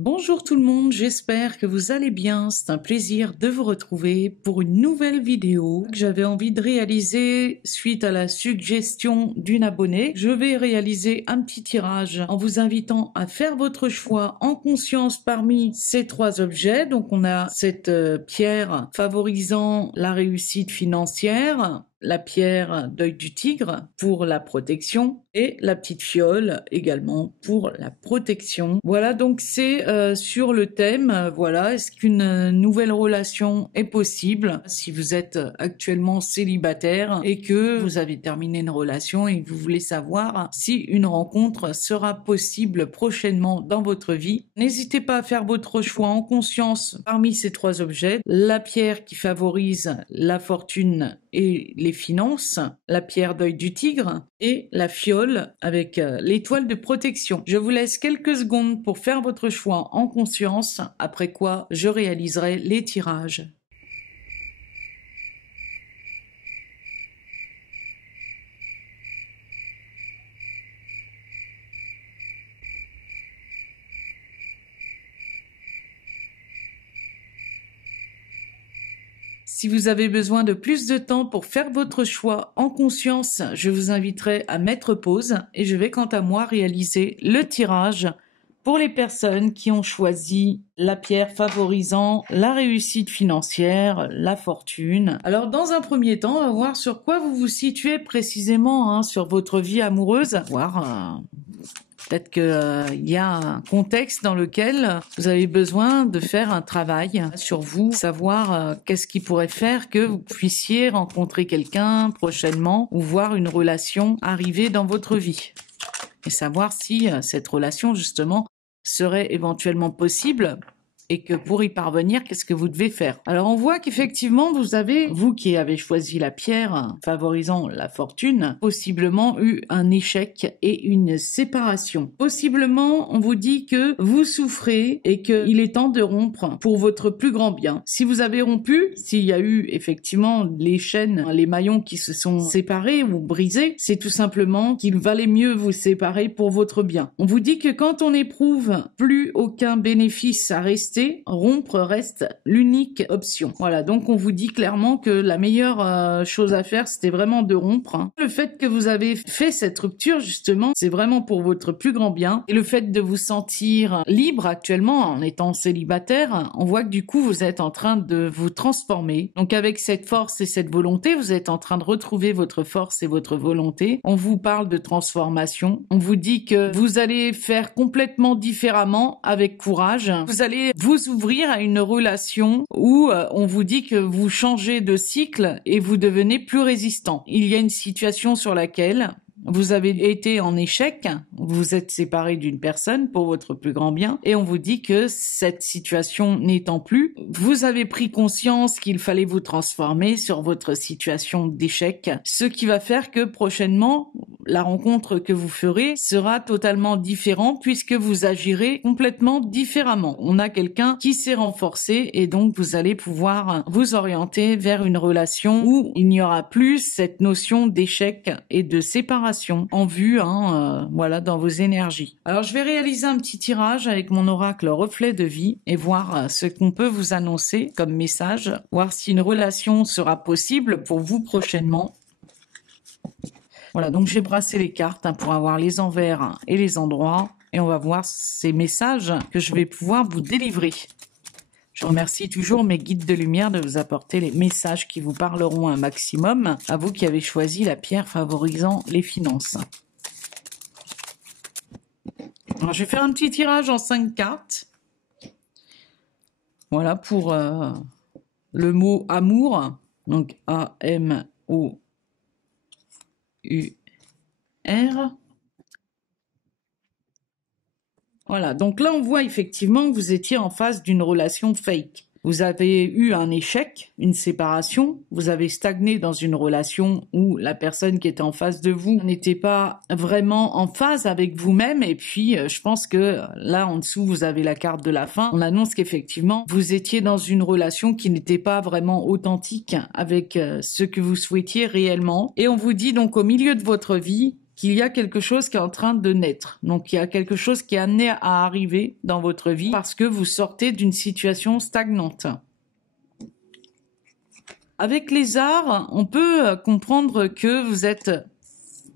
Bonjour tout le monde, j'espère que vous allez bien. C'est un plaisir de vous retrouver pour une nouvelle vidéo que j'avais envie de réaliser suite à la suggestion d'une abonnée. Je vais réaliser un petit tirage en vous invitant à faire votre choix en conscience parmi ces trois objets. Donc on a cette pierre favorisant la réussite financière, la pierre d'œil du tigre pour la protection et la petite fiole également pour la protection. Voilà, donc c'est sur le thème, voilà, est-ce qu'une nouvelle relation est possible si vous êtes actuellement célibataire et que vous avez terminé une relation et que vous voulez savoir si une rencontre sera possible prochainement dans votre vie. N'hésitez pas à faire votre choix en conscience parmi ces trois objets. La pierre qui favorise la fortune et les finances, la pierre d'œil du tigre et la fiole avec l'étoile de protection. Je vous laisse quelques secondes pour faire votre choix en conscience, après quoi je réaliserai les tirages. Si vous avez besoin de plus de temps pour faire votre choix en conscience, je vous inviterai à mettre pause et je vais quant à moi réaliser le tirage pour les personnes qui ont choisi la pierre favorisant la réussite financière, la fortune. Alors dans un premier temps, on va voir sur quoi vous vous situez précisément sur votre vie amoureuse. Voir peut-être qu'il y a un contexte dans lequel vous avez besoin de faire un travail sur vous, savoir qu'est-ce qui pourrait faire que vous puissiez rencontrer quelqu'un prochainement ou voir une relation arriver dans votre vie. Et savoir si cette relation, justement, serait éventuellement possible et que pour y parvenir, qu'est-ce que vous devez faire? Alors on voit qu'effectivement, vous qui avez choisi la pierre favorisant la fortune, possiblement eu un échec et une séparation. Possiblement, on vous dit que vous souffrez et qu'il est temps de rompre pour votre plus grand bien. Si vous avez rompu, s'il y a eu effectivement les chaînes, les maillons qui se sont séparés ou brisés, c'est tout simplement qu'il valait mieux vous séparer pour votre bien. On vous dit que quand on n'éprouve plus aucun bénéfice à rester, rompre reste l'unique option. Voilà, donc on vous dit clairement que la meilleure chose à faire, c'était vraiment de rompre. Le fait que vous avez fait cette rupture, justement, c'est vraiment pour votre plus grand bien. Et le fait de vous sentir libre actuellement, en étant célibataire, on voit que du coup, vous êtes en train de vous transformer. Donc avec cette force et cette volonté, vous êtes en train de retrouver votre force et votre volonté. On vous parle de transformation. On vous dit que vous allez faire complètement différemment avec courage. Vous allez vous ouvrir à une relation où on vous dit que vous changez de cycle et vous devenez plus résistant. Il y a une situation sur laquelle vous avez été en échec, vous êtes séparé d'une personne pour votre plus grand bien et on vous dit que cette situation n'étant plus, vous avez pris conscience qu'il fallait vous transformer sur votre situation d'échec, ce qui va faire que prochainement, la rencontre que vous ferez sera totalement différente puisque vous agirez complètement différemment. On a quelqu'un qui s'est renforcé et donc vous allez pouvoir vous orienter vers une relation où il n'y aura plus cette notion d'échec et de séparation en vue, voilà, dans vos énergies. Alors, je vais réaliser un petit tirage avec mon oracle reflet de vie et voir ce qu'on peut vous annoncer comme message, voir si une relation sera possible pour vous prochainement. Voilà, donc j'ai brassé les cartes pour avoir les envers et les endroits et on va voir ces messages que je vais pouvoir vous délivrer. Je remercie toujours mes guides de lumière de vous apporter les messages qui vous parleront un maximum, à vous qui avez choisi la pierre favorisant les finances. Alors, je vais faire un petit tirage en 5 cartes. Voilà pour le mot amour, donc A-M-O-U-R. Voilà, donc là on voit effectivement que vous étiez en face d'une relation fake. Vous avez eu un échec, une séparation, vous avez stagné dans une relation où la personne qui était en face de vous n'était pas vraiment en phase avec vous-même et puis je pense que là en dessous vous avez la carte de la fin. On annonce qu'effectivement vous étiez dans une relation qui n'était pas vraiment authentique avec ce que vous souhaitiez réellement et on vous dit donc au milieu de votre vie qu'il y a quelque chose qui est en train de naître. Donc il y a quelque chose qui est amené à arriver dans votre vie parce que vous sortez d'une situation stagnante. Avec les arts, on peut comprendre que vous êtes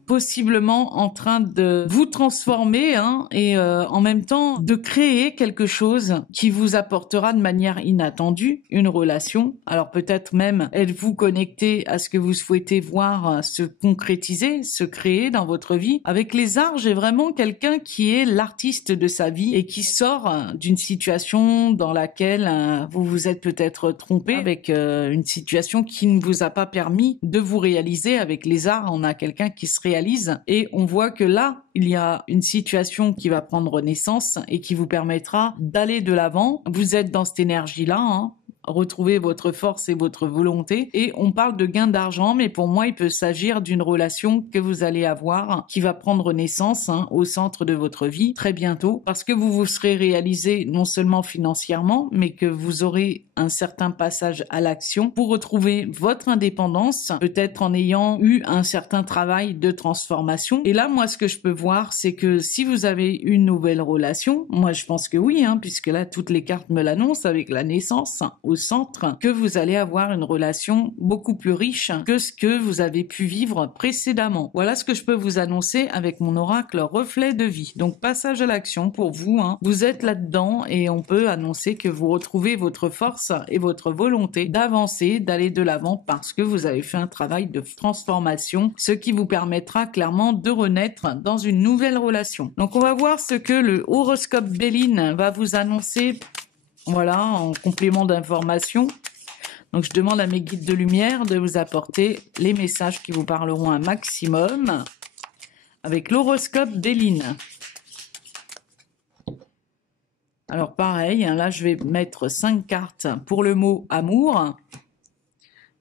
possiblement en train de vous transformer et en même temps de créer quelque chose qui vous apportera de manière inattendue une relation. Alors peut-être même êtes-vous connecté à ce que vous souhaitez voir se concrétiser, se créer dans votre vie. Avec les arts, j'ai vraiment quelqu'un qui est l'artiste de sa vie et qui sort d'une situation dans laquelle vous vous êtes peut-être trompé avec une situation qui ne vous a pas permis de vous réaliser. Avec les arts, on a quelqu'un qui se réalise et on voit que là, il y a une situation qui va prendre naissance et qui vous permettra d'aller de l'avant. Vous êtes dans cette énergie-là, retrouver votre force et votre volonté. Et on parle de gain d'argent, mais pour moi, il peut s'agir d'une relation que vous allez avoir qui va prendre naissance au centre de votre vie très bientôt parce que vous vous serez réalisé non seulement financièrement, mais que vous aurez un certain passage à l'action pour retrouver votre indépendance, peut-être en ayant eu un certain travail de transformation. Et là, moi, ce que je peux voir, c'est que si vous avez une nouvelle relation, moi, je pense que oui, puisque là, toutes les cartes me l'annoncent avec la naissance au centre, que vous allez avoir une relation beaucoup plus riche que ce que vous avez pu vivre précédemment. Voilà ce que je peux vous annoncer avec mon oracle reflet de vie. Donc, passage à l'action pour vous. Vous êtes là-dedans et on peut annoncer que vous retrouvez votre force et votre volonté d'avancer, d'aller de l'avant parce que vous avez fait un travail de transformation, ce qui vous permettra clairement de renaître dans une nouvelle relation. Donc, on va voir ce que le horoscope Béline va vous annoncer. Voilà, en complément d'information. Donc, je demande à mes guides de lumière de vous apporter les messages qui vous parleront un maximum avec l'horoscope Béline. Alors, pareil, là, je vais mettre 5 cartes pour le mot amour,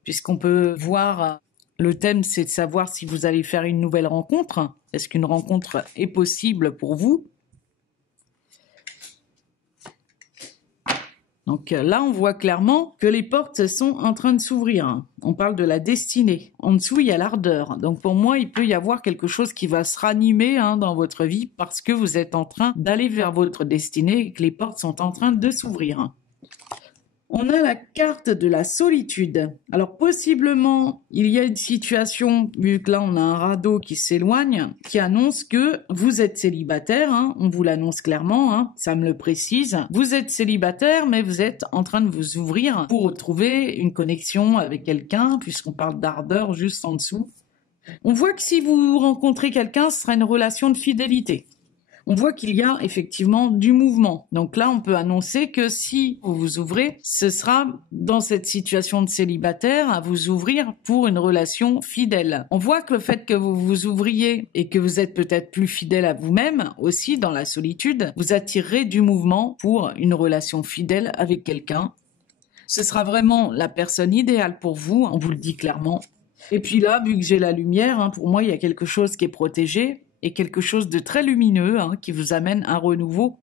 puisqu'on peut voir, le thème, c'est de savoir si vous allez faire une nouvelle rencontre. Est-ce qu'une rencontre est possible pour vous ? Donc là, on voit clairement que les portes sont en train de s'ouvrir. On parle de la destinée. En dessous, il y a l'ardeur. Donc pour moi, il peut y avoir quelque chose qui va se ranimer dans votre vie parce que vous êtes en train d'aller vers votre destinée et que les portes sont en train de s'ouvrir. On a la carte de la solitude. Alors possiblement, il y a une situation, vu que là on a un radeau qui s'éloigne, qui annonce que vous êtes célibataire, on vous l'annonce clairement, ça me le précise. Vous êtes célibataire, mais vous êtes en train de vous ouvrir pour retrouver une connexion avec quelqu'un, puisqu'on parle d'ardeur juste en dessous. On voit que si vous rencontrez quelqu'un, ce sera une relation de fidélité. On voit qu'il y a effectivement du mouvement. Donc là, on peut annoncer que si vous vous ouvrez, ce sera dans cette situation de célibataire à vous ouvrir pour une relation fidèle. On voit que le fait que vous vous ouvriez et que vous êtes peut-être plus fidèle à vous-même aussi dans la solitude, vous attirerez du mouvement pour une relation fidèle avec quelqu'un. Ce sera vraiment la personne idéale pour vous, on vous le dit clairement. Et puis là, vu que j'ai la lumière, pour moi, il y a quelque chose qui est protégé. Et quelque chose de très lumineux qui vous amène un renouveau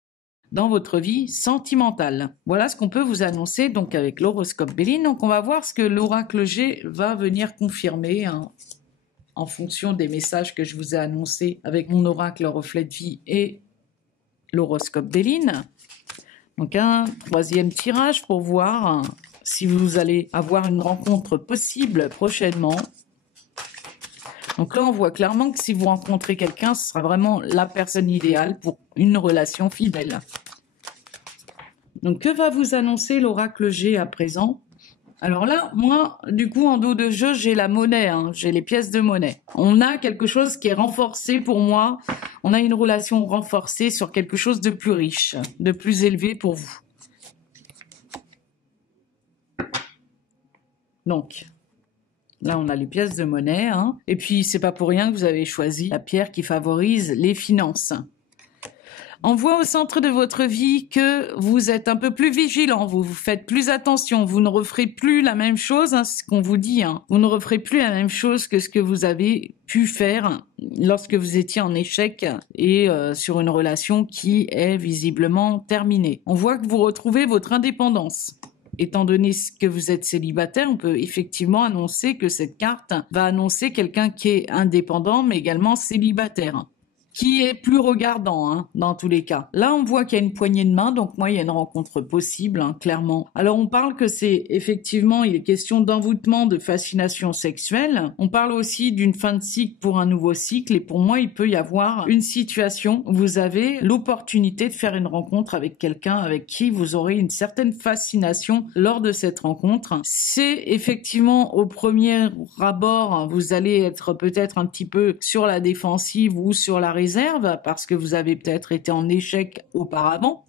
dans votre vie sentimentale. Voilà ce qu'on peut vous annoncer donc avec l'horoscope Béline. Donc on va voir ce que l'oracle G va venir confirmer en fonction des messages que je vous ai annoncés avec mon oracle reflet de vie et l'horoscope Béline. Donc un troisième tirage pour voir si vous allez avoir une rencontre possible prochainement. Donc là, on voit clairement que si vous rencontrez quelqu'un, ce sera vraiment la personne idéale pour une relation fidèle. Donc, que va vous annoncer l'oracle G à présent? Alors là, moi, du coup, en dos de jeu, j'ai la monnaie, j'ai les pièces de monnaie. On a quelque chose qui est renforcé pour moi. On a une relation renforcée sur quelque chose de plus riche, de plus élevé pour vous. Donc... là, on a les pièces de monnaie, et puis c'est pas pour rien que vous avez choisi la pierre qui favorise les finances. On voit au centre de votre vie que vous êtes un peu plus vigilant, vous faites plus attention, vous ne referez plus la même chose, c'est ce qu'on vous dit, vous ne referez plus la même chose que ce que vous avez pu faire lorsque vous étiez en échec et sur une relation qui est visiblement terminée. On voit que vous retrouvez votre indépendance. étant donné que vous êtes célibataire, on peut effectivement annoncer que cette carte va annoncer quelqu'un qui est indépendant, mais également célibataire, qui est plus regardant, hein, dans tous les cas. Là, on voit qu'il y a une poignée de main, donc moi, il y a une rencontre possible, hein, clairement. Alors, on parle que c'est effectivement, il est question d'envoûtement, de fascination sexuelle. On parle aussi d'une fin de cycle pour un nouveau cycle, et pour moi, il peut y avoir une situation où vous avez l'opportunité de faire une rencontre avec quelqu'un avec qui vous aurez une certaine fascination lors de cette rencontre. C'est effectivement, au premier abord, vous allez être peut-être un petit peu sur la défensive ou sur la réserve parce que vous avez peut-être été en échec auparavant.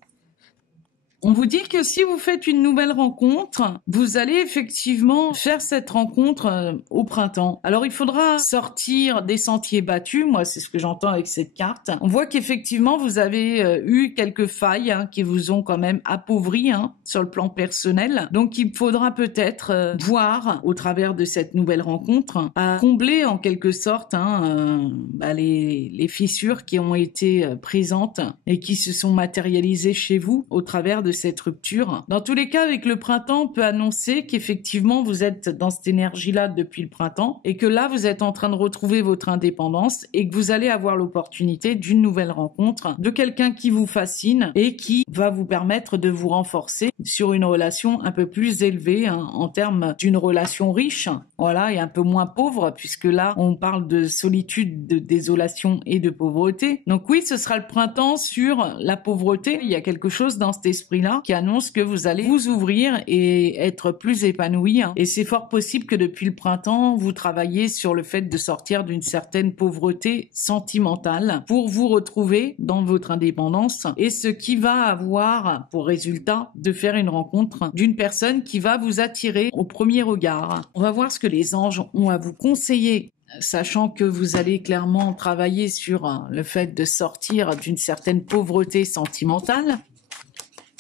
On vous dit que si vous faites une nouvelle rencontre, vous allez effectivement faire cette rencontre au printemps. Alors il faudra sortir des sentiers battus, moi c'est ce que j'entends avec cette carte. On voit qu'effectivement vous avez eu quelques failles, hein, qui vous ont quand même appauvri, hein, sur le plan personnel. Donc il faudra peut-être voir au travers de cette nouvelle rencontre à combler en quelque sorte, hein, les fissures qui ont été présentes et qui se sont matérialisées chez vous au travers de cette rupture. Dans tous les cas, avec le printemps, on peut annoncer qu'effectivement vous êtes dans cette énergie-là depuis le printemps et que là vous êtes en train de retrouver votre indépendance et que vous allez avoir l'opportunité d'une nouvelle rencontre, de quelqu'un qui vous fascine et qui va vous permettre de vous renforcer sur une relation un peu plus élevée, hein, en termes d'une relation riche, voilà, et un peu moins pauvre, puisque là on parle de solitude, de désolation et de pauvreté. Donc oui, ce sera le printemps sur la pauvreté. Il y a quelque chose dans cet esprit-là qui annonce que vous allez vous ouvrir et être plus épanoui, hein. Et c'est fort possible que depuis le printemps, vous travaillez sur le fait de sortir d'une certaine pauvreté sentimentale pour vous retrouver dans votre indépendance, et ce qui va avoir pour résultat de faire une rencontre d'une personne qui va vous attirer au premier regard. On va voir ce que les anges ont à vous conseiller, sachant que vous allez clairement travailler sur le fait de sortir d'une certaine pauvreté sentimentale.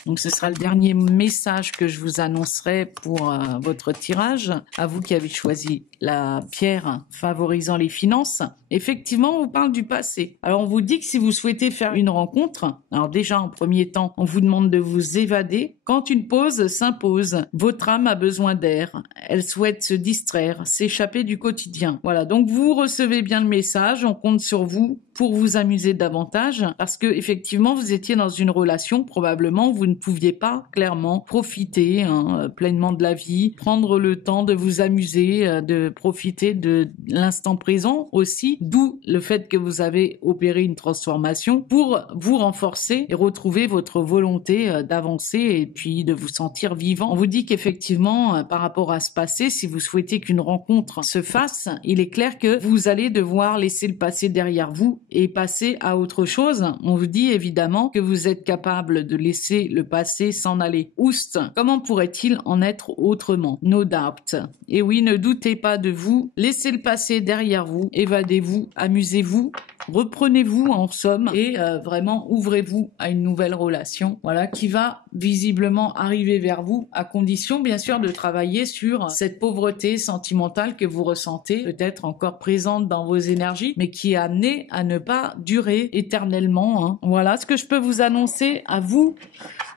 Donc ce sera le dernier message que je vous annoncerai pour votre tirage. À vous qui avez choisi la pierre favorisant les finances. Effectivement, on vous parle du passé. Alors on vous dit que si vous souhaitez faire une rencontre, alors déjà en premier temps, on vous demande de vous évader. Quand une pause s'impose, votre âme a besoin d'air. Elle souhaite se distraire, s'échapper du quotidien. Voilà, donc vous recevez bien le message, on compte sur vous pour vous amuser davantage, parce que effectivement vous étiez dans une relation, probablement où vous ne pouviez pas clairement profiter, hein, pleinement de la vie, prendre le temps de vous amuser, de profiter de l'instant présent aussi, d'où le fait que vous avez opéré une transformation pour vous renforcer et retrouver votre volonté d'avancer et puis de vous sentir vivant. On vous dit qu'effectivement, par rapport à ce passé, si vous souhaitez qu'une rencontre se fasse, il est clair que vous allez devoir laisser le passé derrière vous et passer à autre chose. On vous dit évidemment que vous êtes capable de laisser le passé s'en aller. Oust, comment pourrait-il en être autrement? No doubt. Et oui, ne doutez pas de vous, laissez le passé derrière vous, évadez-vous, amusez-vous, reprenez-vous en somme et vraiment ouvrez-vous à une nouvelle relation, voilà, qui va visiblement arriver vers vous, à condition bien sûr de travailler sur cette pauvreté sentimentale que vous ressentez, peut-être encore présente dans vos énergies, mais qui est amenée à ne pas durer éternellement, hein. Voilà ce que je peux vous annoncer à vous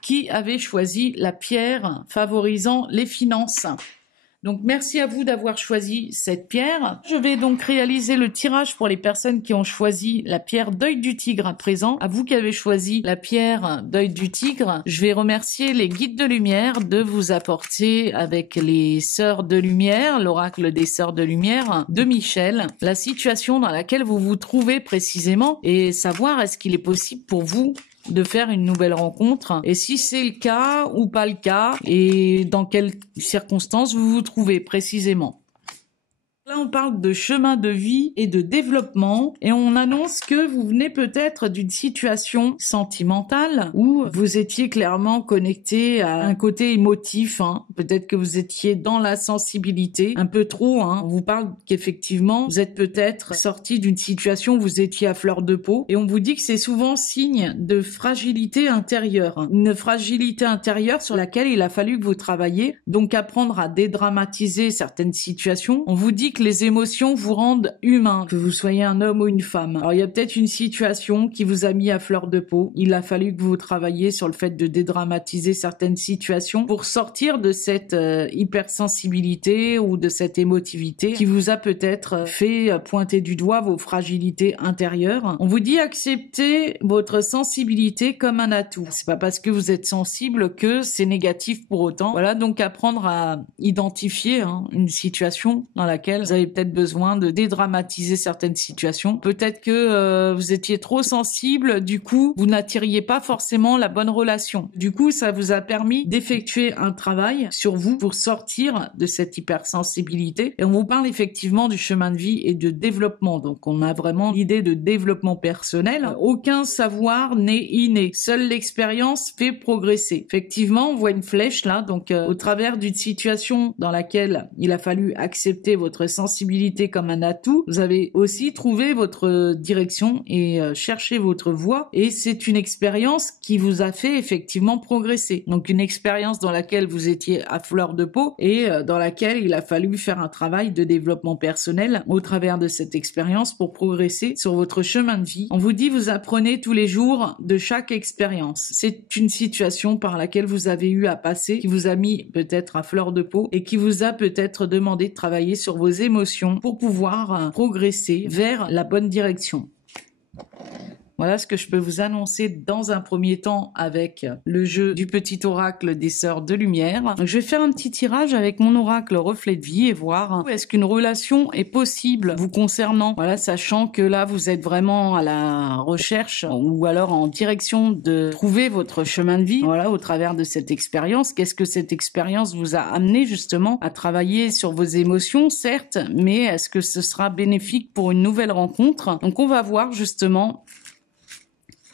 qui avez choisi la pierre favorisant les finances. Donc merci à vous d'avoir choisi cette pierre. Je vais donc réaliser le tirage pour les personnes qui ont choisi la pierre d'œil du tigre à présent. À vous qui avez choisi la pierre d'œil du tigre, je vais remercier les guides de lumière de vous apporter avec les sœurs de lumière, l'oracle des sœurs de lumière de Michel, la situation dans laquelle vous vous trouvez précisément et savoir est-ce qu'il est possible pour vous de faire une nouvelle rencontre, et si c'est le cas ou pas le cas, et dans quelles circonstances vous vous trouvez précisément. Là, on parle de chemin de vie et de développement, et on annonce que vous venez peut-être d'une situation sentimentale où vous étiez clairement connecté à un côté émotif, hein. Peut-être que vous étiez dans la sensibilité, un peu trop, hein. On vous parle qu'effectivement, vous êtes peut-être sorti d'une situation où vous étiez à fleur de peau, et on vous dit que c'est souvent signe de fragilité intérieure, hein. Une fragilité intérieure sur laquelle il a fallu que vous travailliez, donc apprendre à dédramatiser certaines situations. On vous dit que que les émotions vous rendent humain, que vous soyez un homme ou une femme. Alors il y a peut-être une situation qui vous a mis à fleur de peau. Il a fallu que vous travailliez sur le fait de dédramatiser certaines situations pour sortir de cette hypersensibilité ou de cette émotivité qui vous a peut-être fait pointer du doigt vos fragilités intérieures. On vous dit accepter votre sensibilité comme un atout. C'est pas parce que vous êtes sensible que c'est négatif pour autant. Voilà, donc apprendre à identifier une situation dans laquelle vous avez peut-être besoin de dédramatiser certaines situations. Peut-être que vous étiez trop sensible, du coup, vous n'attiriez pas forcément la bonne relation. Du coup, ça vous a permis d'effectuer un travail sur vous pour sortir de cette hypersensibilité. Et on vous parle effectivement du chemin de vie et de développement. Donc, on a vraiment l'idée de développement personnel. Aucun savoir n'est inné. Seule l'expérience fait progresser. Effectivement, on voit une flèche là. Donc, au travers d'une situation dans laquelle il a fallu accepter votre sensibilité comme un atout, vous avez aussi trouvé votre direction et cherché votre voie. Et c'est une expérience qui vous a fait effectivement progresser. Donc, une expérience dans laquelle vous étiez à fleur de peau et dans laquelle il a fallu faire un travail de développement personnel au travers de cette expérience pour progresser sur votre chemin de vie. On vous dit vous apprenez tous les jours de chaque expérience. C'est une situation par laquelle vous avez eu à passer, qui vous a mis peut-être à fleur de peau et qui vous a peut-être demandé de travailler sur vos émotions pour pouvoir progresser vers la bonne direction. Voilà ce que je peux vous annoncer dans un premier temps avec le jeu du petit oracle des sœurs de lumière. Donc, je vais faire un petit tirage avec mon oracle reflet de vie et voir est-ce qu'une relation est possible vous concernant. Voilà, sachant que là vous êtes vraiment à la recherche ou alors en direction de trouver votre chemin de vie. Voilà, au travers de cette expérience. Qu'est-ce que cette expérience vous a amené justement à travailler sur vos émotions, certes, mais est-ce que ce sera bénéfique pour une nouvelle rencontre? Donc on va voir justement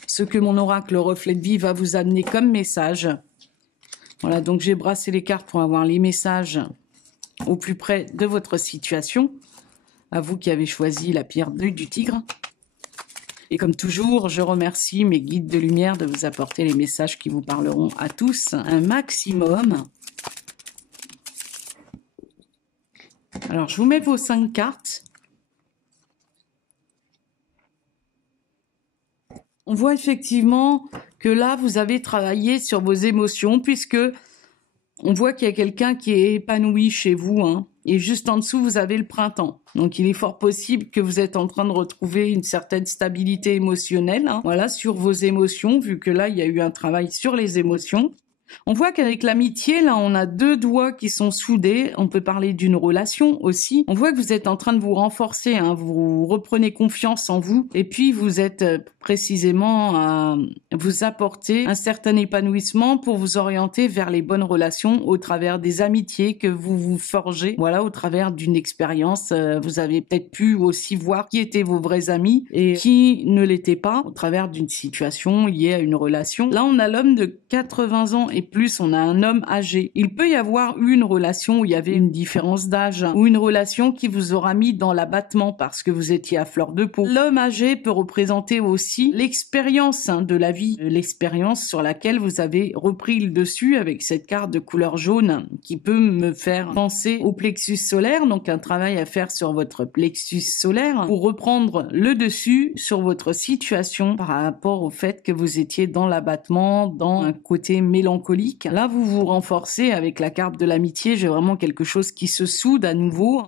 ce que mon oracle reflet de vie va vous amener comme message. Voilà, donc j'ai brassé les cartes pour avoir les messages au plus près de votre situation. À vous qui avez choisi la pierre d'œil du tigre. Et comme toujours, je remercie mes guides de lumière de vous apporter les messages qui vous parleront à tous un maximum. Alors, je vous mets vos 5 cartes. On voit effectivement que là, vous avez travaillé sur vos émotions puisque on voit qu'il y a quelqu'un qui est épanoui chez vous. Et juste en dessous, vous avez le printemps. Donc, il est fort possible que vous êtes en train de retrouver une certaine stabilité émotionnelle. Voilà, sur vos émotions, vu que là, il y a eu un travail sur les émotions. On voit qu'avec l'amitié, là, on a 2 doigts qui sont soudés. On peut parler d'une relation aussi. On voit que vous êtes en train de vous renforcer, vous reprenez confiance en vous. Et puis, vous êtes précisément à vous apporter un certain épanouissement pour vous orienter vers les bonnes relations au travers des amitiés que vous vous forgez. Voilà, au travers d'une expérience, vous avez peut-être pu aussi voir qui étaient vos vrais amis et qui ne l'étaient pas au travers d'une situation liée à une relation. Là, on a l'homme de 80 ans et plus, on a un homme âgé. Il peut y avoir eu une relation où il y avait une différence d'âge ou une relation qui vous aura mis dans l'abattement parce que vous étiez à fleur de peau. L'homme âgé peut représenter aussi l'expérience de la vie, l'expérience sur laquelle vous avez repris le dessus avec cette carte de couleur jaune qui peut me faire penser au plexus solaire, donc un travail à faire sur votre plexus solaire pour reprendre le dessus sur votre situation par rapport au fait que vous étiez dans l'abattement, dans un côté mélancolique. Là, vous vous renforcez avec la carte de l'amitié. J'ai vraiment quelque chose qui se soude à nouveau.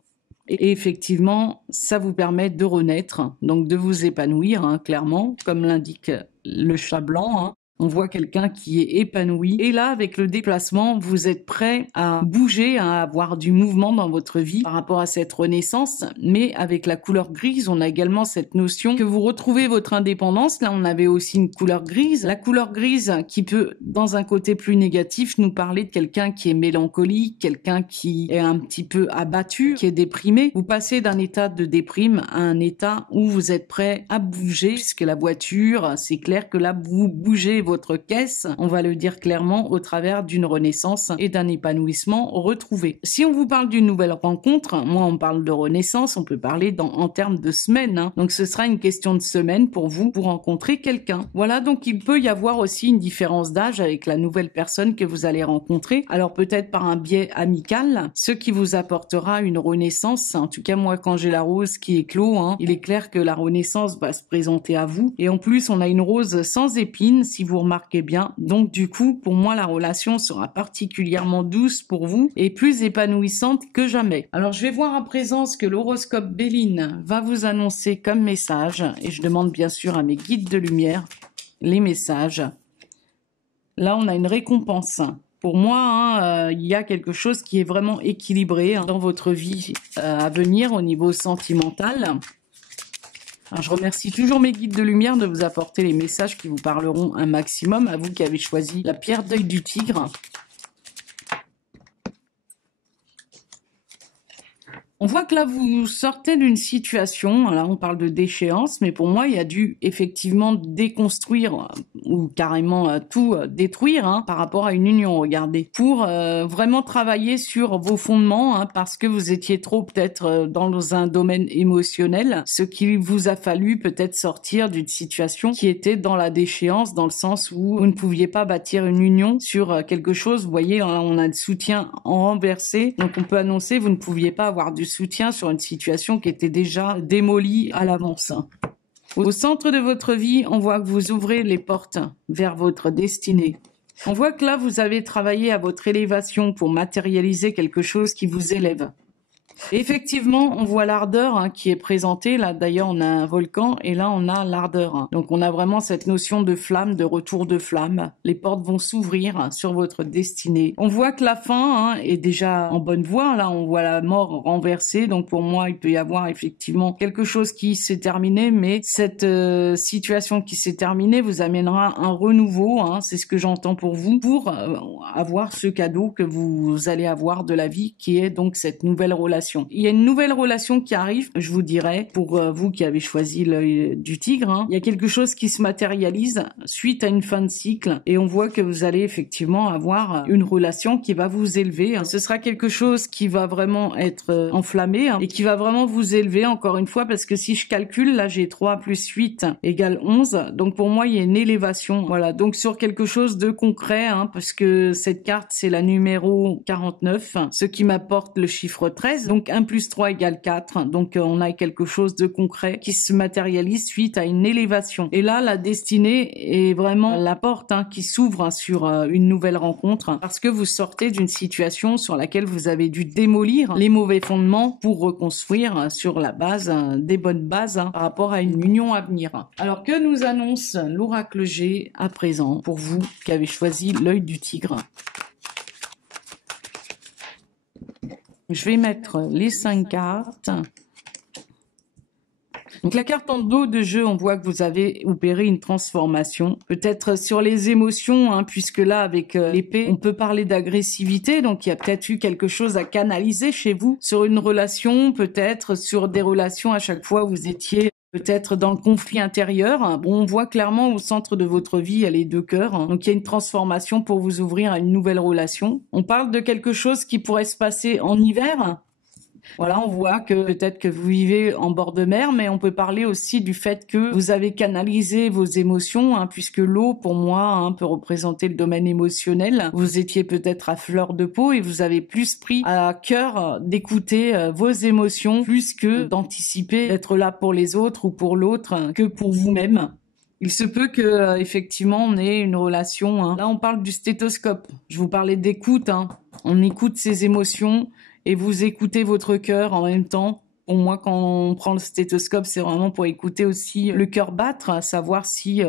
Et effectivement, ça vous permet de renaître, donc de vous épanouir, clairement, comme l'indique le chat blanc. On voit quelqu'un qui est épanoui. Et là, avec le déplacement, vous êtes prêt à bouger, à avoir du mouvement dans votre vie par rapport à cette renaissance. Mais avec la couleur grise, on a également cette notion que vous retrouvez votre indépendance. Là, on avait aussi une couleur grise. La couleur grise qui peut, dans un côté plus négatif, nous parler de quelqu'un qui est mélancolique, quelqu'un qui est un petit peu abattu, qui est déprimé. Vous passez d'un état de déprime à un état où vous êtes prêt à bouger, puisque la voiture, c'est clair que là, vous bougez votre caisse, on va le dire clairement, au travers d'une renaissance et d'un épanouissement retrouvé. Si on vous parle d'une nouvelle rencontre, moi on parle de renaissance, on peut parler en termes de semaines, hein. Donc ce sera une question de semaine pour vous pour rencontrer quelqu'un. Voilà, donc il peut y avoir aussi une différence d'âge avec la nouvelle personne que vous allez rencontrer. Alors peut-être par un biais amical, ce qui vous apportera une renaissance. En tout cas, moi quand j'ai la rose qui éclot, hein, il est clair que la renaissance va se présenter à vous. Et en plus, on a une rose sans épines, si vous remarquez bien. Donc du coup, pour moi, la relation sera particulièrement douce pour vous et plus épanouissante que jamais. Alors je vais voir à présent ce que l'horoscope Béline va vous annoncer comme message. Et je demande bien sûr à mes guides de lumière les messages. Là, on a une récompense. Pour moi, il y a quelque chose qui est vraiment équilibré dans votre vie à venir au niveau sentimental. Alors, je remercie toujours mes guides de lumière de vous apporter les messages qui vous parleront un maximum, à vous qui avez choisi la pierre d'œil du tigre. On voit que là, vous sortez d'une situation, là on parle de déchéance, mais pour moi, il y a dû effectivement déconstruire ou carrément tout détruire hein, par rapport à une union, regardez, pour vraiment travailler sur vos fondements, hein, parce que vous étiez trop peut-être dans un domaine émotionnel, ce qui vous a fallu peut-être sortir d'une situation qui était dans la déchéance, dans le sens où vous ne pouviez pas bâtir une union sur quelque chose. Vous voyez, là, on a le soutien en renversé, donc on peut annoncer, vous ne pouviez pas avoir du soutien sur une situation qui était déjà démolie à l'avance. Au centre de votre vie, on voit que vous ouvrez les portes vers votre destinée. On voit que là, vous avez travaillé à votre élévation pour matérialiser quelque chose qui vous élève. Et effectivement, on voit l'ardeur hein, qui est présentée. Là, d'ailleurs, on a un volcan et là, on a l'ardeur. Hein. Donc, on a vraiment cette notion de flamme, de retour de flamme. Les portes vont s'ouvrir sur votre destinée. On voit que la fin hein, est déjà en bonne voie. Là, on voit la mort renversée. Donc, pour moi, il peut y avoir effectivement quelque chose qui s'est terminé. Mais cette situation qui s'est terminée vous amènera un renouveau. Hein, c'est ce que j'entends pour vous, pour avoir ce cadeau que vous allez avoir de la vie, qui est donc cette nouvelle relation. Il y a une nouvelle relation qui arrive, je vous dirais, pour vous qui avez choisi l'œil du tigre. Hein. Il y a quelque chose qui se matérialise suite à une fin de cycle et on voit que vous allez effectivement avoir une relation qui va vous élever. Ce sera quelque chose qui va vraiment être enflammé hein, et qui va vraiment vous élever encore une fois parce que si je calcule, là j'ai 3 plus 8 égale 11. Donc pour moi, il y a une élévation. Voilà, donc sur quelque chose de concret hein, parce que cette carte, c'est la numéro 49, ce qui m'apporte le chiffre 13. Donc 1 plus 3 égale 4. Donc on a quelque chose de concret qui se matérialise suite à une élévation. Et là, la destinée est vraiment la porte hein, qui s'ouvre hein, sur une nouvelle rencontre parce que vous sortez d'une situation sur laquelle vous avez dû démolir les mauvais fondements pour reconstruire sur la base, des bonnes bases hein, par rapport à une union à venir. Alors que nous annonce l'oracle G à présent pour vous qui avez choisi l'œil du tigre? Je vais mettre les 5 cartes. Donc la carte en dos de jeu, on voit que vous avez opéré une transformation. Peut-être sur les émotions, hein, puisque là, avec l'épée, on peut parler d'agressivité. Donc il y a peut-être eu quelque chose à canaliser chez vous. Sur une relation, peut-être sur des relations, à chaque fois, vous étiez peut-être dans le conflit intérieur. Bon, on voit clairement au centre de votre vie, il y a les 2 cœurs. Hein. Donc, il y a une transformation pour vous ouvrir à une nouvelle relation. On parle de quelque chose qui pourrait se passer en hiver. Voilà, on voit que peut-être que vous vivez en bord de mer, mais on peut parler aussi du fait que vous avez canalisé vos émotions, hein, puisque l'eau, pour moi, hein, peut représenter le domaine émotionnel. Vous étiez peut-être à fleur de peau et vous avez plus pris à cœur d'écouter vos émotions, plus que d'anticiper d'être là pour les autres ou pour l'autre que pour vous-même. Il se peut que effectivement on ait une relation. Hein. Là, on parle du stéthoscope. Je vous parlais d'écoute. Hein. On écoute ses émotions. Et vous écoutez votre cœur en même temps. Pour moi, quand on prend le stéthoscope, c'est vraiment pour écouter aussi le cœur battre, savoir si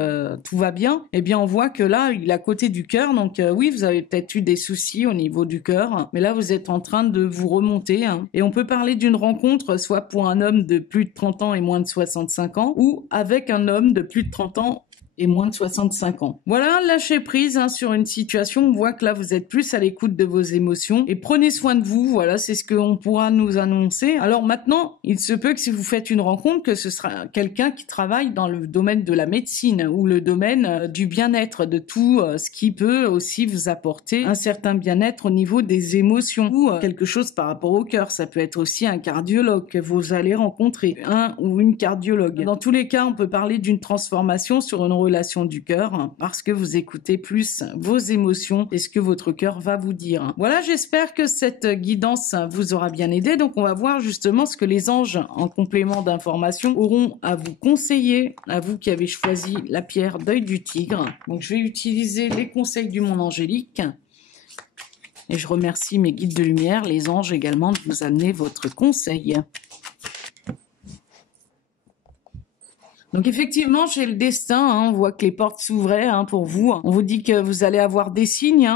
tout va bien. Eh bien, on voit que là, il est à côté du cœur. Donc oui, vous avez peut-être eu des soucis au niveau du cœur. Mais là, vous êtes en train de vous remonter. Hein. Et on peut parler d'une rencontre, soit pour un homme de plus de 30 ans et moins de 65 ans, ou avec un homme de plus de 30 ans et moins de 65 ans. Voilà, lâchez prise sur une situation. On voit que là, vous êtes plus à l'écoute de vos émotions et prenez soin de vous. Voilà, c'est ce qu'on pourra nous annoncer. Alors maintenant, il se peut que si vous faites une rencontre, que ce sera quelqu'un qui travaille dans le domaine de la médecine ou le domaine du bien-être, de tout ce qui peut aussi vous apporter un certain bien-être au niveau des émotions ou quelque chose par rapport au cœur. Ça peut être aussi un cardiologue que vous allez rencontrer, un ou une cardiologue. Dans tous les cas, on peut parler d'une transformation sur une relation du cœur parce que vous écoutez plus vos émotions et ce que votre cœur va vous dire. Voilà, j'espère que cette guidance vous aura bien aidé. Donc, on va voir justement ce que les anges, en complément d'informations, auront à vous conseiller, à vous qui avez choisi la pierre d'œil du tigre. Donc, je vais utiliser les conseils du monde angélique. Et je remercie mes guides de lumière, les anges également, de vous amener votre conseil. Donc effectivement, chez le destin, on voit que les portes s'ouvraient pour vous. On vous dit que vous allez avoir des signes.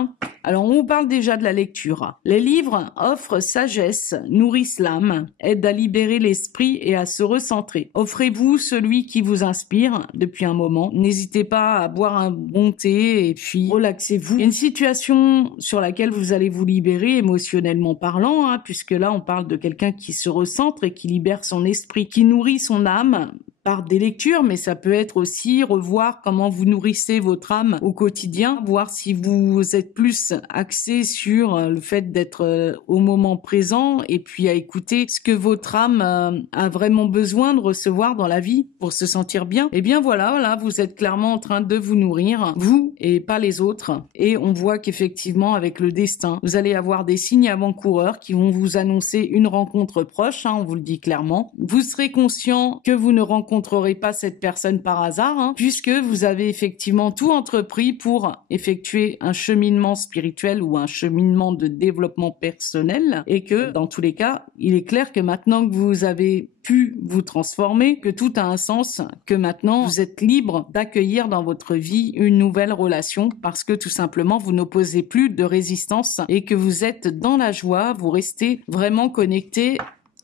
Alors, on vous parle déjà de la lecture. Les livres offrent sagesse, nourrissent l'âme, aident à libérer l'esprit et à se recentrer. Offrez-vous celui qui vous inspire depuis un moment. N'hésitez pas à boire un bon thé et puis relaxez-vous. Il y a une situation sur laquelle vous allez vous libérer émotionnellement parlant, puisque là, on parle de quelqu'un qui se recentre et qui libère son esprit, qui nourrit son âme par des lectures, mais ça peut être aussi revoir comment vous nourrissez votre âme au quotidien, voir si vous êtes plus axé sur le fait d'être au moment présent et puis à écouter ce que votre âme a vraiment besoin de recevoir dans la vie pour se sentir bien. Et bien voilà, vous êtes clairement en train de vous nourrir, vous et pas les autres. Et on voit qu'effectivement, avec le destin, vous allez avoir des signes avant-coureurs qui vont vous annoncer une rencontre proche, on vous le dit clairement. Vous serez conscient que vous ne rencontrerez pas cette personne par hasard, puisque vous avez effectivement tout entrepris pour effectuer un cheminement spirituel ou un cheminement de développement personnel, et que dans tous les cas, il est clair que maintenant que vous avez pu vous transformer, que tout a un sens, que maintenant vous êtes libre d'accueillir dans votre vie une nouvelle relation, parce que tout simplement vous n'opposez plus de résistance et que vous êtes dans la joie, vous restez vraiment connecté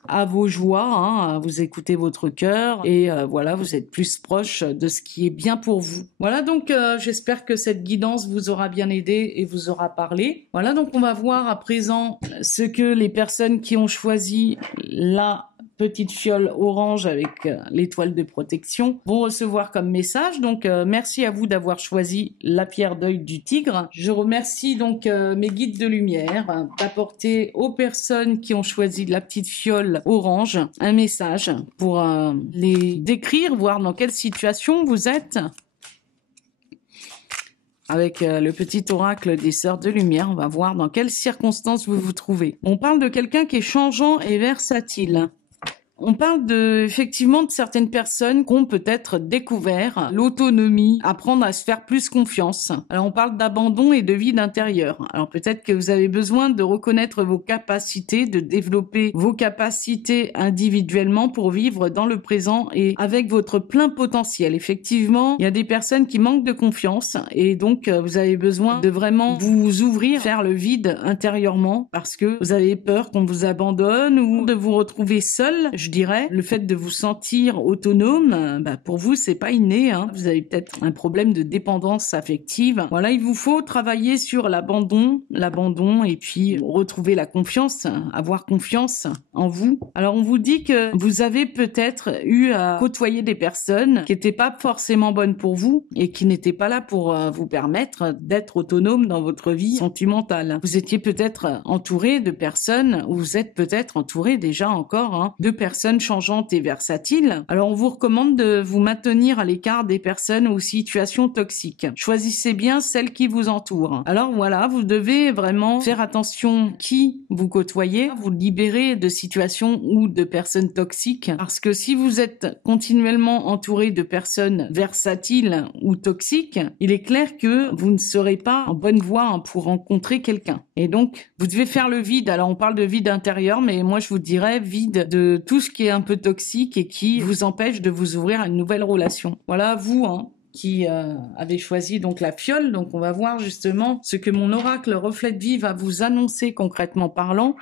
à vos joies, vous écoutez votre cœur et voilà, vous êtes plus proche de ce qui est bien pour vous. Voilà, donc j'espère que cette guidance vous aura bien aidé et vous aura parlé. Voilà, donc on va voir à présent ce que les personnes qui ont choisi la petite fiole orange avec l'étoile de protection vont recevoir comme message. Donc merci à vous d'avoir choisi la pierre d'œil du tigre. Je remercie donc mes guides de lumière d'apporter aux personnes qui ont choisi la petite fiole orange un message pour les décrire, voir dans quelle situation vous êtes. Avec le petit oracle des sœurs de lumière, on va voir dans quelles circonstances vous vous trouvez. On parle de quelqu'un qui est changeant et versatile. On parle effectivement de certaines personnes qui ont peut-être découvert l'autonomie, apprendre à se faire plus confiance. Alors on parle d'abandon et de vide intérieur. Alors peut-être que vous avez besoin de reconnaître vos capacités, de développer vos capacités individuellement pour vivre dans le présent et avec votre plein potentiel. Effectivement, il y a des personnes qui manquent de confiance et donc vous avez besoin de vraiment vous ouvrir, faire le vide intérieurement parce que vous avez peur qu'on vous abandonne ou de vous retrouver seul. Je dirais, le fait de vous sentir autonome, pour vous, c'est pas inné. Vous avez peut-être un problème de dépendance affective. Voilà, il vous faut travailler sur l'abandon et puis retrouver la confiance, avoir confiance en vous. Alors, on vous dit que vous avez peut-être eu à côtoyer des personnes qui n'étaient pas forcément bonnes pour vous et qui n'étaient pas là pour vous permettre d'être autonome dans votre vie sentimentale. Vous étiez peut-être entouré de personnes, ou vous êtes peut-être entouré déjà encore, de personnes changeantes et versatiles. Alors on vous recommande de vous maintenir à l'écart des personnes ou situations toxiques. Choisissez bien celles qui vous entourent. Alors voilà, vous devez vraiment faire attention qui vous côtoyez, vous libérer de situations ou de personnes toxiques, parce que si vous êtes continuellement entouré de personnes versatiles ou toxiques, il est clair que vous ne serez pas en bonne voie pour rencontrer quelqu'un. Et donc, vous devez faire le vide. Alors on parle de vide intérieur, mais moi je vous dirais vide de tout ce qui est un peu toxique et qui vous empêche de vous ouvrir à une nouvelle relation. Voilà, vous, qui avez choisi donc la fiole. Donc on va voir justement ce que mon oracle reflète vie va vous annoncer concrètement parlant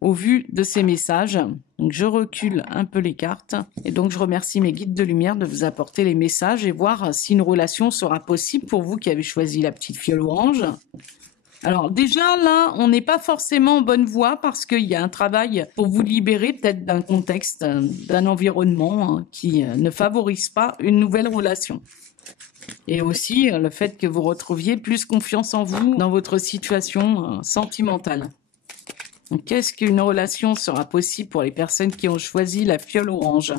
au vu de ces messages. Donc je recule un peu les cartes et donc je remercie mes guides de lumière de vous apporter les messages et voir si une relation sera possible pour vous qui avez choisi la petite fiole orange. Alors déjà là, on n'est pas forcément en bonne voie parce qu'il y a un travail pour vous libérer peut-être d'un contexte, d'un environnement qui ne favorise pas une nouvelle relation. Et aussi le fait que vous retrouviez plus confiance en vous dans votre situation sentimentale. Donc, qu'est-ce qu'une relation sera possible pour les personnes qui ont choisi la fiole orange?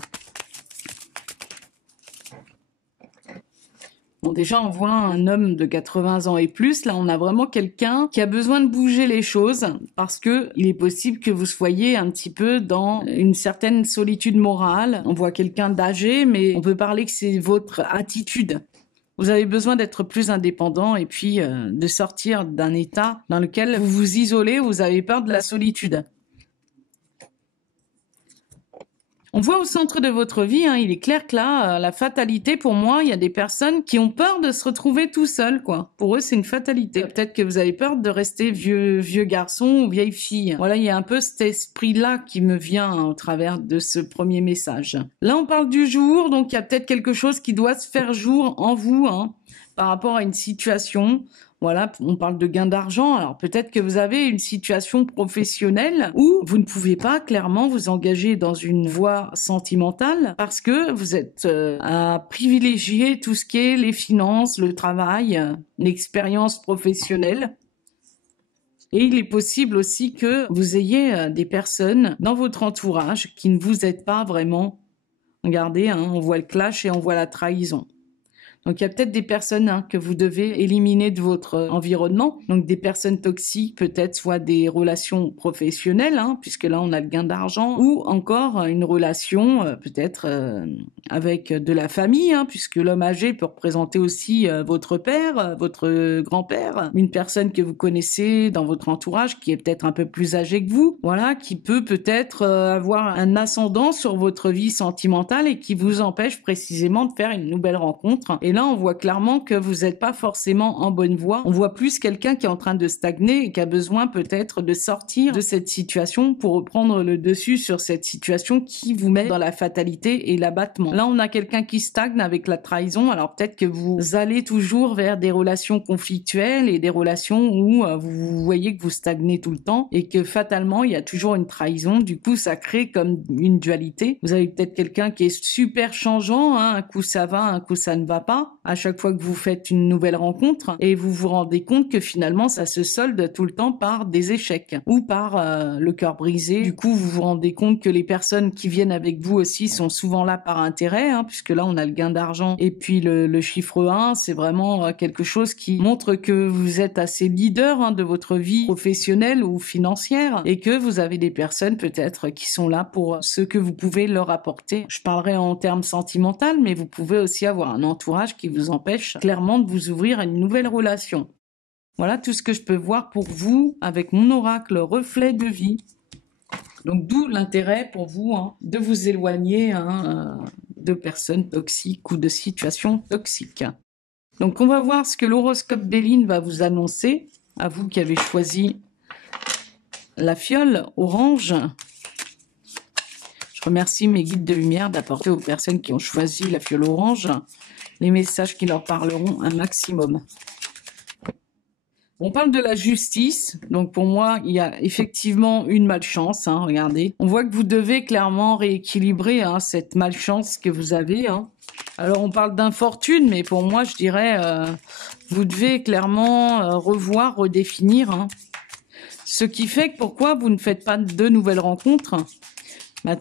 Bon, déjà, on voit un homme de 80 ans et plus. Là, on a vraiment quelqu'un qui a besoin de bouger les choses parce que il est possible que vous soyez un petit peu dans une certaine solitude morale. On voit quelqu'un d'âgé, mais on peut parler que c'est votre attitude. Vous avez besoin d'être plus indépendant et puis de sortir d'un état dans lequel vous vous isolez, vous avez peur de la solitude. On voit au centre de votre vie, il est clair que là, la fatalité, pour moi, il y a des personnes qui ont peur de se retrouver tout seuls, quoi. Pour eux, c'est une fatalité. Peut-être que vous avez peur de rester vieux garçon ou vieille fille. Voilà, il y a un peu cet esprit-là qui me vient au travers de ce premier message. Là, on parle du jour, donc il y a peut-être quelque chose qui doit se faire jour en vous, par rapport à une situation. Voilà, on parle de gain d'argent. Alors peut-être que vous avez une situation professionnelle où vous ne pouvez pas clairement vous engager dans une voie sentimentale parce que vous êtes à privilégier tout ce qui est les finances, le travail, l'expérience professionnelle. Et il est possible aussi que vous ayez des personnes dans votre entourage qui ne vous aident pas vraiment. Regardez, on voit le clash et on voit la trahison. Donc, il y a peut-être des personnes que vous devez éliminer de votre environnement. Donc, des personnes toxiques, peut-être soit des relations professionnelles, puisque là, on a le gain d'argent, ou encore une relation peut-être avec de la famille, puisque l'homme âgé peut représenter aussi votre père, votre grand-père, une personne que vous connaissez dans votre entourage qui est peut-être un peu plus âgée que vous, voilà, qui peut peut-être avoir un ascendant sur votre vie sentimentale et qui vous empêche précisément de faire une nouvelle rencontre. Et là, on voit clairement que vous n'êtes pas forcément en bonne voie. On voit plus quelqu'un qui est en train de stagner et qui a besoin peut-être de sortir de cette situation pour reprendre le dessus sur cette situation qui vous met dans la fatalité et l'abattement. Là, on a quelqu'un qui stagne avec la trahison. Alors peut-être que vous allez toujours vers des relations conflictuelles et des relations où vous voyez que vous stagnez tout le temps et que fatalement, il y a toujours une trahison. Du coup, ça crée comme une dualité. Vous avez peut-être quelqu'un qui est super changeant. Un coup, ça va, un coup, ça ne va pas. À chaque fois que vous faites une nouvelle rencontre et vous vous rendez compte que finalement ça se solde tout le temps par des échecs ou par le cœur brisé. Du coup, vous vous rendez compte que les personnes qui viennent avec vous aussi sont souvent là par intérêt, puisque là on a le gain d'argent et puis le chiffre 1, c'est vraiment quelque chose qui montre que vous êtes assez leader de votre vie professionnelle ou financière et que vous avez des personnes peut-être qui sont là pour ce que vous pouvez leur apporter. Je parlerai en termes sentimentaux, mais vous pouvez aussi avoir un entourage qui vous empêche clairement de vous ouvrir à une nouvelle relation. Voilà tout ce que je peux voir pour vous avec mon oracle reflet de vie. Donc d'où l'intérêt pour vous de vous éloigner de personnes toxiques ou de situations toxiques. Donc on va voir ce que l'horoscope Béline va vous annoncer, à vous qui avez choisi la fiole orange. Je remercie mes guides de lumière d'apporter aux personnes qui ont choisi la fiole orange les messages qui leur parleront un maximum. On parle de la justice, donc pour moi, il y a effectivement une malchance, regardez. On voit que vous devez clairement rééquilibrer cette malchance que vous avez. Alors on parle d'infortune, mais pour moi, je dirais, vous devez clairement revoir, redéfinir. Ce qui fait que pourquoi vous ne faites pas de nouvelles rencontres ?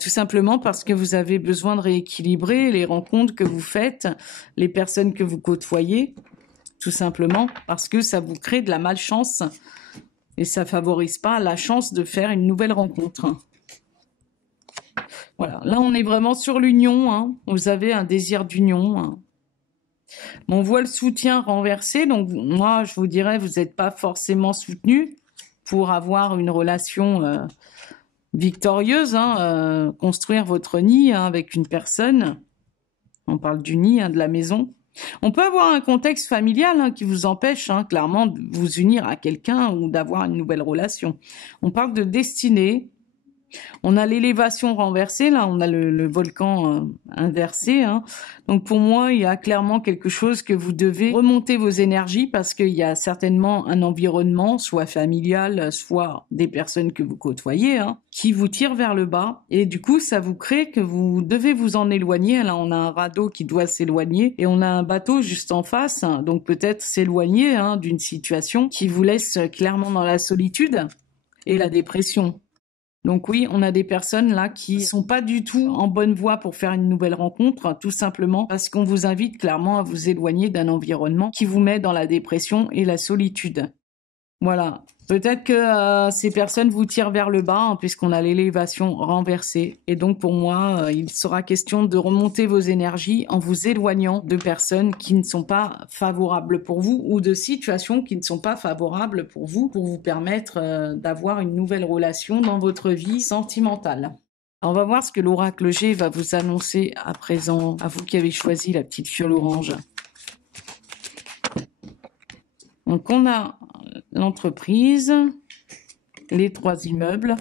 Tout simplement parce que vous avez besoin de rééquilibrer les rencontres que vous faites, les personnes que vous côtoyez, tout simplement parce que ça vous crée de la malchance et ça favorise pas la chance de faire une nouvelle rencontre. Voilà, là on est vraiment sur l'union, vous avez un désir d'union. On voit le soutien renversé, donc moi je vous dirais vous n'êtes pas forcément soutenu pour avoir une relation victorieuse, construire votre nid avec une personne. On parle du nid, de la maison. On peut avoir un contexte familial qui vous empêche clairement de vous unir à quelqu'un ou d'avoir une nouvelle relation. On parle de destinée. On a l'élévation renversée, là, on a le volcan inversé. Hein. Donc pour moi, il y a clairement quelque chose que vous devez remonter vos énergies parce qu'il y a certainement un environnement, soit familial, soit des personnes que vous côtoyez, hein, qui vous tire vers le bas. Et du coup, ça vous crée que vous devez vous en éloigner. Là, on a un radeau qui doit s'éloigner et on a un bateau juste en face. Hein, donc peut-être s'éloigner hein, d'une situation qui vous laisse clairement dans la solitude et la dépression. Donc oui, on a des personnes là qui sont pas du tout en bonne voie pour faire une nouvelle rencontre, tout simplement parce qu'on vous invite clairement à vous éloigner d'un environnement qui vous met dans la dépression et la solitude. Voilà. Peut-être que ces personnes vous tirent vers le bas, hein, puisqu'on a l'élévation renversée. Et donc pour moi, il sera question de remonter vos énergies en vous éloignant de personnes qui ne sont pas favorables pour vous ou de situations qui ne sont pas favorables pour vous permettre d'avoir une nouvelle relation dans votre vie sentimentale. Alors, on va voir ce que l'oracle G va vous annoncer à présent, à vous qui avez choisi la petite fiole orange. Donc on a l'entreprise, les 3 immeubles,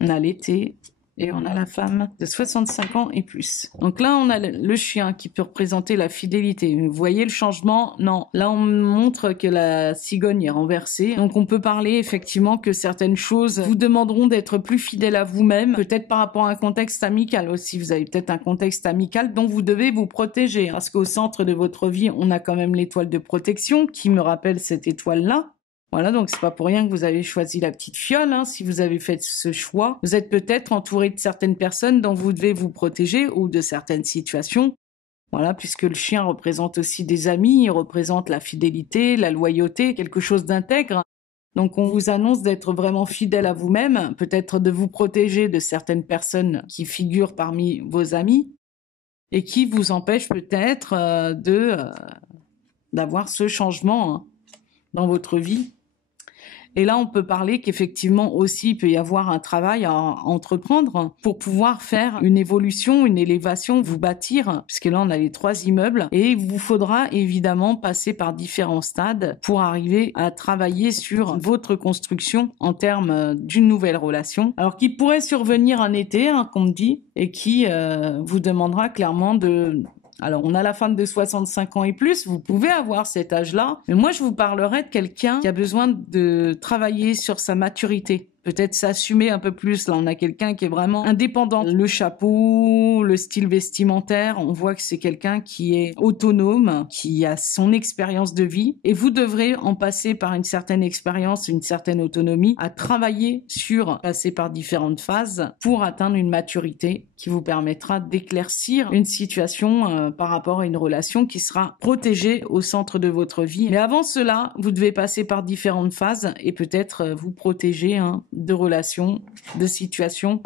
on a l'été et on a la femme de 65 ans et plus. Donc là, on a le chien qui peut représenter la fidélité. Vous voyez le changement? Non. Là, on montre que la cigogne est renversée. Donc on peut parler effectivement que certaines choses vous demanderont d'être plus fidèle à vous-même, peut-être par rapport à un contexte amical aussi. Vous avez peut-être un contexte amical dont vous devez vous protéger. Parce qu'au centre de votre vie, on a quand même l'étoile de protection qui me rappelle cette étoile-là. Voilà, donc c'est pas pour rien que vous avez choisi la petite fiole. Hein. Si vous avez fait ce choix, vous êtes peut-être entouré de certaines personnes dont vous devez vous protéger ou de certaines situations. Voilà, puisque le chien représente aussi des amis, il représente la fidélité, la loyauté, quelque chose d'intègre. Donc on vous annonce d'être vraiment fidèle à vous-même, peut-être de vous protéger de certaines personnes qui figurent parmi vos amis et qui vous empêchent peut-être d'avoir ce changement hein, dans votre vie. Et là, on peut parler qu'effectivement aussi, il peut y avoir un travail à entreprendre pour pouvoir faire une évolution, une élévation, vous bâtir, puisque là, on a les 3 immeubles, et il vous faudra évidemment passer par différents stades pour arriver à travailler sur votre construction en termes d'une nouvelle relation. Alors, qui pourrait survenir un été, hein, qu'on me dit, et qui vous demandera clairement de... Alors, on a la femme de 65 ans et plus, vous pouvez avoir cet âge-là, mais moi, je vous parlerai de quelqu'un qui a besoin de travailler sur sa maturité. Peut-être s'assumer un peu plus. Là, on a quelqu'un qui est vraiment indépendant. Le chapeau, le style vestimentaire, on voit que c'est quelqu'un qui est autonome, qui a son expérience de vie. Et vous devrez en passer par une certaine expérience, une certaine autonomie, à travailler sur, passer par différentes phases pour atteindre une maturité qui vous permettra d'éclaircir une situation par rapport à une relation qui sera protégée au centre de votre vie. Mais avant cela, vous devez passer par différentes phases et peut-être vous protéger hein, de relations, de situations,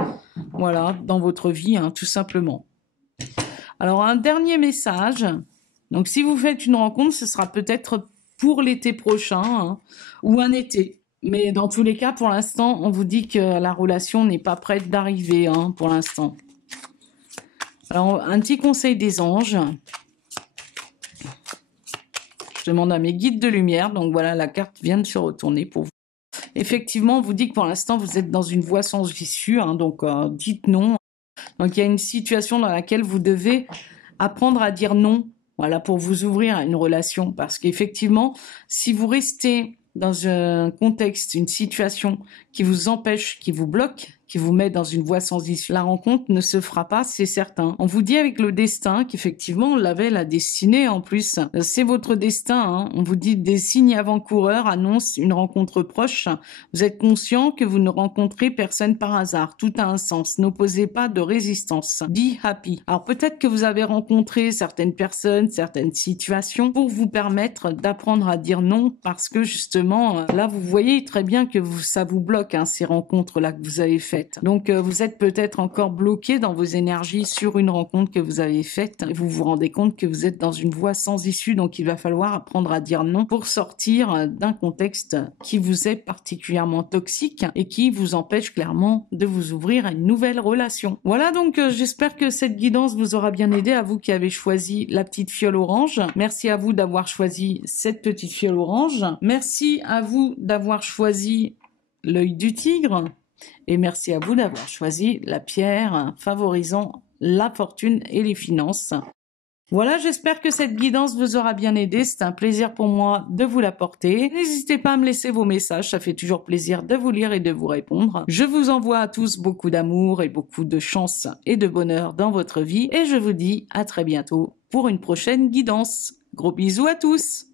voilà, dans votre vie, hein, tout simplement. Alors, un dernier message. Donc, si vous faites une rencontre, ce sera peut-être pour l'été prochain hein, ou un été. Mais dans tous les cas, pour l'instant, on vous dit que la relation n'est pas prête d'arriver hein, pour l'instant. Alors, un petit conseil des anges. Je demande à mes guides de lumière. Donc, voilà, la carte vient de se retourner pour vous. Effectivement, on vous dit que pour l'instant, vous êtes dans une voie sans issue. Hein, donc, dites non. Donc, il y a une situation dans laquelle vous devez apprendre à dire non. Voilà, pour vous ouvrir à une relation. Parce qu'effectivement, si vous restez dans un contexte, une situation qui vous empêche, qui vous bloque, qui vous met dans une voie sans issue, la rencontre ne se fera pas, c'est certain. On vous dit avec le destin qu'effectivement, on l'avait la destinée en plus. C'est votre destin. Hein. On vous dit des signes avant-coureurs annoncent une rencontre proche. Vous êtes conscient que vous ne rencontrez personne par hasard. Tout a un sens. N'opposez pas de résistance. Be happy. Alors peut-être que vous avez rencontré certaines personnes, certaines situations pour vous permettre d'apprendre à dire non parce que justement, là, vous voyez très bien que ça vous bloque, hein, ces rencontres-là que vous avez faites. Donc, vous êtes peut-être encore bloqué dans vos énergies sur une rencontre que vous avez faite. Vous vous rendez compte que vous êtes dans une voie sans issue, donc il va falloir apprendre à dire non pour sortir d'un contexte qui vous est particulièrement toxique et qui vous empêche clairement de vous ouvrir à une nouvelle relation. Voilà, donc j'espère que cette guidance vous aura bien aidé à vous qui avez choisi la petite fiole orange. Merci à vous d'avoir choisi cette petite fiole orange. Merci à vous d'avoir choisi l'œil du tigre. Et merci à vous d'avoir choisi la pierre favorisant la fortune et les finances. Voilà, j'espère que cette guidance vous aura bien aidé. C'est un plaisir pour moi de vous l'apporter. N'hésitez pas à me laisser vos messages, ça fait toujours plaisir de vous lire et de vous répondre. Je vous envoie à tous beaucoup d'amour et beaucoup de chance et de bonheur dans votre vie. Et je vous dis à très bientôt pour une prochaine guidance. Gros bisous à tous!